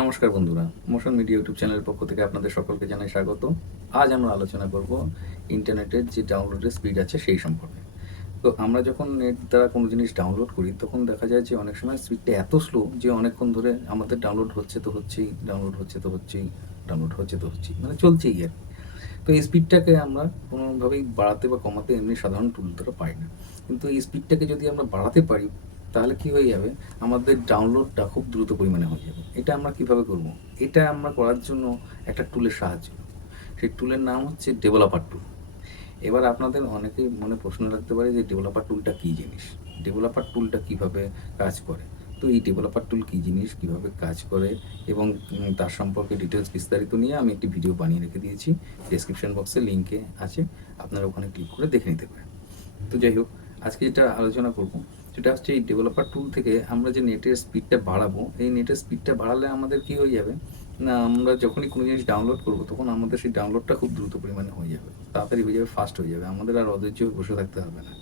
নমস্কার বন্ধুরা, motion media YouTube চ্যানেলের পক্ষ থেকে আপনাদের সকলকে জানাই স্বাগত। আজ আমরা আলোচনা করব ইন্টারনেটের যে ডাউনলোডের স্পিড আছে সেই সম্পর্কে। তো আমরা যখন নেট দ্বারা কোনো জিনিস ডাউনলোড করি তখন দেখা যায় যে অনেক সময় স্পিডটা এত স্লো যে অনেকক্ষণ ধরে আমাদের ডাউনলোড হচ্ছে তো হচ্ছেই, ডাউনলোড হচ্ছে তো হচ্ছেই, ডাউনলোড হচ্ছে তো হচ্ছেই, মানে চলছেই আর কি। তো এই স্পিডটাকে আমরা কোনোভাবেই বাড়াতে বা কমাতে এমনি সাধারণ টুল দ্বারা পারি না। কিন্তু এই স্পিডটাকে যদি আমরা বাড়াতে পারি তাহলে কি হয়ে যাবে, আমাদের ডাউনলোডটা খুব দ্রুত পরিমাণে হয়ে যাবে। এটা আমরা কিভাবে করব? এটা আমরা করার জন্য একটা টুলের সাহায্য নেব। সেই টুলের নাম হচ্ছে ডেভেলপার টুল। এবার আপনাদের অনেকেই মনে প্রশ্ন রাখতে পারে যে ডেভেলপার টুলটা কী জিনিস, ডেভেলপার টুলটা কিভাবে কাজ করে। তো এই ডেভেলপার টুল কী জিনিস, কিভাবে কাজ করে এবং তার সম্পর্কে ডিটেলস বিস্তারিত নিয়ে আমি একটি ভিডিও বানিয়ে রেখে দিয়েছি। ডেসক্রিপশন বক্সে লিঙ্কে আছে, আপনারা ওখানে ক্লিক করে দেখে নিতে পারেন। তো যাই হোক, আজকে যেটা আলোচনা করব সেটা হচ্ছে এই ডেভেলপার টুল থেকে আমরা যে নেটের স্পিডটা বাড়াবো, এই নেটের স্পিডটা বাড়ালে আমাদের কি হয়ে যাবে না, আমরা যখনই কোনো জিনিস ডাউনলোড করব তখন আমাদের সেই ডাউনলোডটা খুব দ্রুত পরিমাণে হয়ে যাবে, তাড়াতাড়ি হয়ে যাবে, ফাস্ট হয়ে যাবে, আমাদের আর অধৈর্য হয়ে বসে থাকতে হবে না।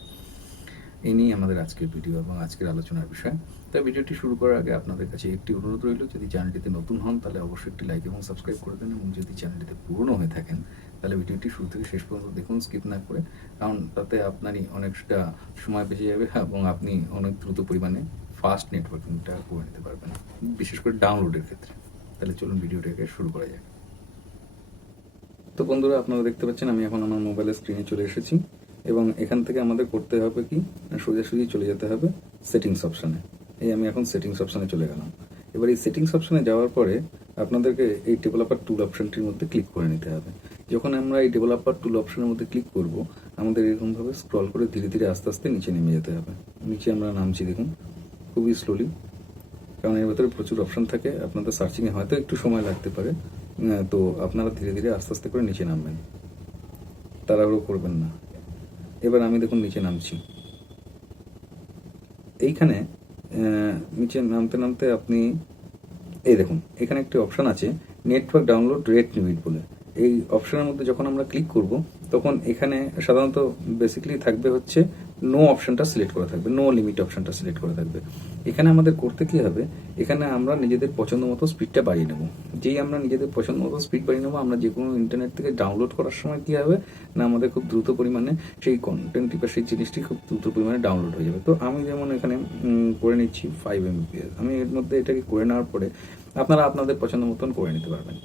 এই নিয়ে আমাদের আজকের ভিডিও এবং আজকের আলোচনার বিষয়। তাই ভিডিওটি শুরু করার আগে আপনাদের কাছে একটি অনুরোধ রইল, যদি চ্যানেলটিতে নতুন হন তাহলে অবশ্যই একটি লাইক এবং সাবস্ক্রাইব করে দেন, এবং যদি চ্যানেলটিতে পুরনো হয়ে থাকেন তাহলে ভিডিওটি শুরু থেকে শেষ পর্যন্ত দেখুন, স্কিপ না করে, কারণ তাতে আপনারই অনেকটা সময় বেঁচে যাবে এবং আপনি অনেক দ্রুত পরিমাণে ফাস্ট নেটওয়ার্কিংটা করে নিতে পারবেন, বিশেষ করে ডাউনলোডের ক্ষেত্রে। তাহলে চলুন ভিডিওটাকে শুরু করা যাক। তো বন্ধুরা, আপনারা দেখতে পাচ্ছেন আমি এখন আমার মোবাইলের স্ক্রিনে চলে এসেছি, এবং এখান থেকে আমাদের করতে হবে কি, সোজাসুজি চলে যেতে হবে সেটিংস অপশানে। এই আমি এখন সেটিংস অপশানে চলে গেলাম। এবার এই সেটিংস অপশানে যাওয়ার পরে আপনাদেরকে এই ডেভেলপার টুল অপশানটির মধ্যে ক্লিক করে নিতে হবে। যখন আমরা এই ডেভেলপার টুল অপশানের মধ্যে ক্লিক করব, আমাদের এরকমভাবে স্ক্রল করে ধীরে ধীরে আস্তে আস্তে নিচে নেমে যেতে হবে। নিচে আমরা নামছি, দেখুন, খুবই স্লোলি, কারণ এর ভেতরে প্রচুর অপশান থাকে, আপনাদের সার্চিংয়ে হয়তো একটু সময় লাগতে পারে। তো আপনারা ধীরে ধীরে আস্তে আস্তে করে নিচে নামবেন, তাড়াহুড়ো করবেন না। এবার আমি দেখুন নিচে নামছি। এইখানে নিচে নামতে নামতে আপনি এই দেখুন, এখানে একটি অপশান আছে নেটওয়ার্ক ডাউনলোড রেট লিমিট বলে। এই অপশানের মধ্যে যখন আমরা ক্লিক করব তখন এখানে সাধারণত বেসিক্যালি থাকবে হচ্ছে নো অপশানটা সিলেক্ট করা থাকবে, নো লিমিট অপশানটা সিলেক্ট করা থাকবে। এখানে আমাদের করতে কি হবে, এখানে আমরা নিজেদের পছন্দ মতো স্পিডটা বাড়িয়ে নেব। যেই আমরা নিজেদের পছন্দ মতো স্পিড বাড়িয়ে নেবো, আমরা যে কোনো ইন্টারনেট থেকে ডাউনলোড করার সময় কি হবে না, আমাদের খুব দ্রুত পরিমাণে সেই কন্টেন্টটি বা সেই জিনিসটি খুব দ্রুত পরিমাণে ডাউনলোড হয়ে যাবে। তো আমি যেমন এখানে করে নিচ্ছি 5 Mbps। আমি এর মধ্যে এটাকে করে নেওয়ার পরে আপনারা আপনাদের পছন্দ মতন করে নিতে পারবেন।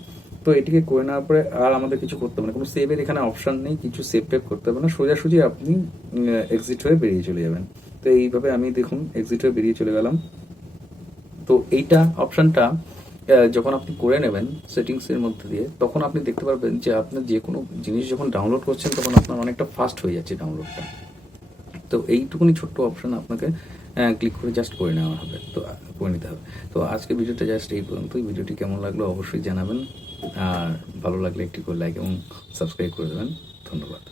তো এটিকে করে নেওয়ার পরে আর আমাদের কিছু করতে হবে না, কোনো সেভের এখানে অপশান নেই, কিছু সেভ টেভ করতে হবে না, সোজাসুজি আপনি এক্সিট হয়ে বেরিয়ে চলে যাবেন। তো এইভাবে আমি দেখুন এক্সিট হয়ে বেরিয়ে চলে গেলাম। তো এইটা অপশানটা যখন আপনি করে নেবেন সেটিংসের মধ্যে দিয়ে, তখন আপনি দেখতে পারবেন যে আপনার যে কোনো জিনিস যখন ডাউনলোড করছেন তখন আপনার অনেকটা ফাস্ট হয়ে যাচ্ছে ডাউনলোডটা। তো এইটুকুনি ছোট্ট অপশান আপনাকে ক্লিক করে জাস্ট করে নেওয়া হবে, তো করে নিতে হবে। তো আজকে ভিডিওটা জাস্ট এই পর্যন্তই। ভিডিওটি কেমন লাগলো অবশ্যই জানাবেন, আর ভালো লাগলে একটি করে লাইক এবং সাবস্ক্রাইব করে দেবেন। ধন্যবাদ।